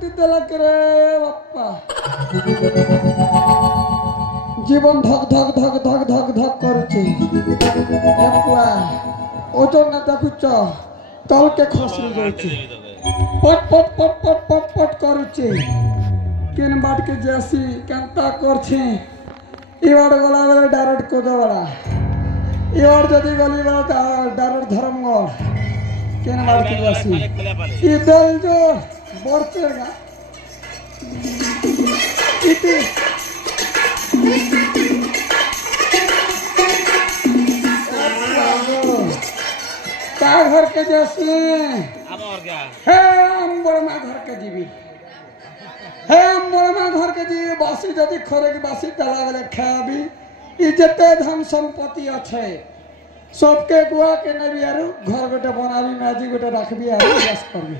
শান্তি দেলাকে রে বাপ্পা জীবন ধক ধক ধক ধক ধক ধক করছে বাপ্পা ওজন না দেখুছ তলকে খসি যাচ্ছে পট পট পট পট পট পট করছে কেন বাটকে যাসি কেনতা করছে এবার গলা বেলা ডাইরেক্ট কোদবাড়া এবার যদি গলি বেলা ডাইরেক্ট ধর্মগড় কেন বাটকে যাসি ই দল जो বর্তেরগা ইতি का घर के जैसे हे हम बड़मा घर के जीवी हे हम बड़मा घर के जीवी बासी जदि खोरे की बासी डाला वाले खाबी इज्जते धन संपत्ति अच्छे सबके गुआ के नबी आरु घर गोटे बनाबी माजी गोटे रखबी आरु बस करबी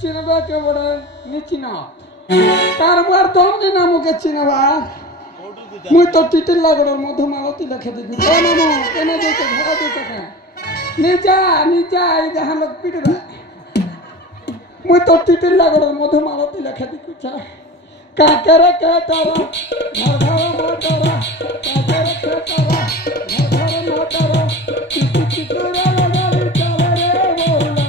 चिनवा के बड़े निचिना कारबार तो हमने नामों के चिनवा मुझे तो टिटिल लगड़ो मधुमालती लखे देखी तो नामो केने देते घर देते हैं नीचा नीचा इधर हम लोग पीट रहे मुझे तो टिटिल लगड़ो मधुमालती लखे देखी चा काकरे के तारा घरघरा मोटरा काकरे के तारा घरघरा मोटरा चिटी चिटूरा लगाली चले रे बोला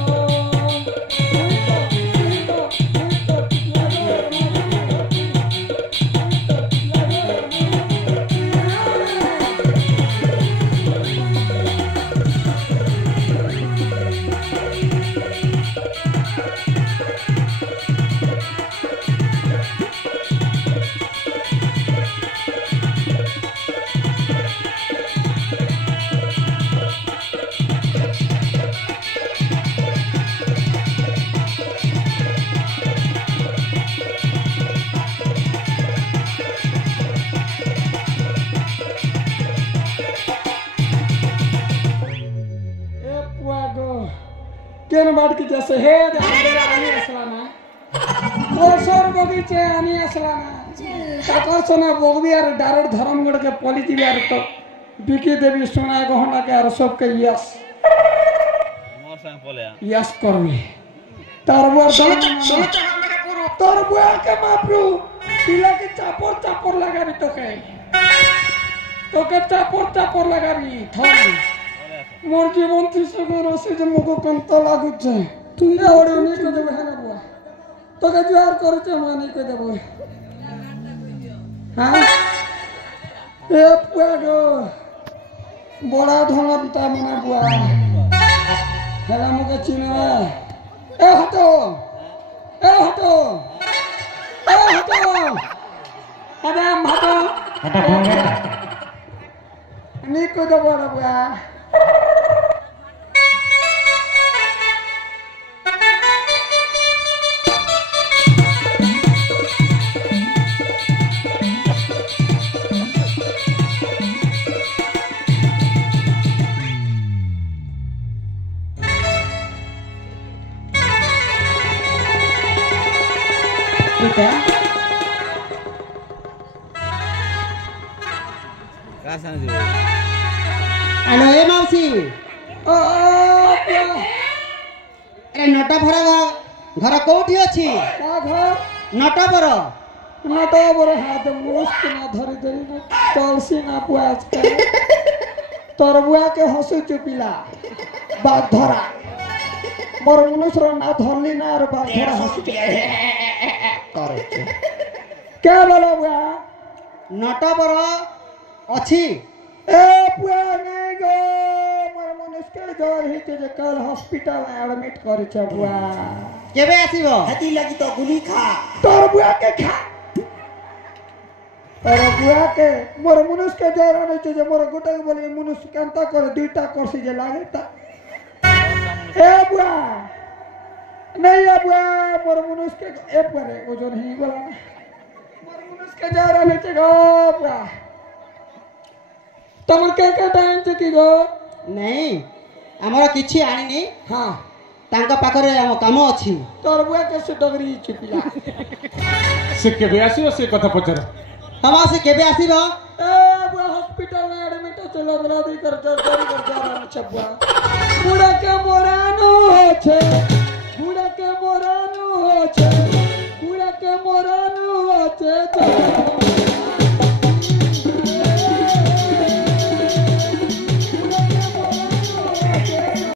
केन बात की जैसे हे आनी असलाना कोसर बगीचे आनी असलाना काकसना बोगबी यार डायरेक्ट धर्मगढ़ के पॉलिटी यार तो बिकी देवी सोना गहना के और सब के यस मोर संग बोले यस करबी तरबुआ तरबुआ के मापरू पिला के चापोर लगाबी तोके चापोर लगाबी थोड़ी मोर जीवन थी सगरो से जे मको कंता लागु छे तू ए ओडे नी को देबे हेला बुआ तो के जोर करे छे मानी को देबो हां ए बुआ गो बड़ा ढंगा पिता मने बुआ हेला मके चिनवा ए हटो अबे हम हटो नी को देबो रे बुआ हेलो ए मौसी ए नटा भरा घर कोठी अछि का घर नटा भरा हाथ मुस्क ना धरी धरी ना तलसी ना पुआज के तरबुआ के हसु चुपिला बाग धरा मोर मनुष्य ना धरली ना और बाग धरा हसु करे क्या बोला बुआ नटा भरा अछि ए पुआ नहीं गो मोर मनुष्य के जर ही जे कल हॉस्पिटल एडमिट करे छ बुआ केबे आसीबो हाथी लगी तो गुली खा तरबुआ के खा अरे बुआ के मोर मनुष्य के जरा नहीं चाहिए मोर गोटा के बोले मनुष्य केनता करे दुईटा करसी जे लागे ता ए बुआ नहीं है बुआ मोर मनुष्य के ए परे ओजन ही बोला मोर मनुष्य के जरा नहीं चाहिए बुआ तमन के टाइम से की गो नहीं आमर किछि आनी नहीं हां तांका पाखरे हम काम अछि तोर बुआ के से डगरी चिपिला से केबे आसीओ से कथा पचर हम से केबे आसीबो ए बुआ हॉस्पिटल में एडमिट चलो बला दी कर जरी कर जा रहा छबुआ बुढ़ा के मोरानो हो छे बुढ़ा के मोरानो हो छे बुढ़ा के मोरानो हो छे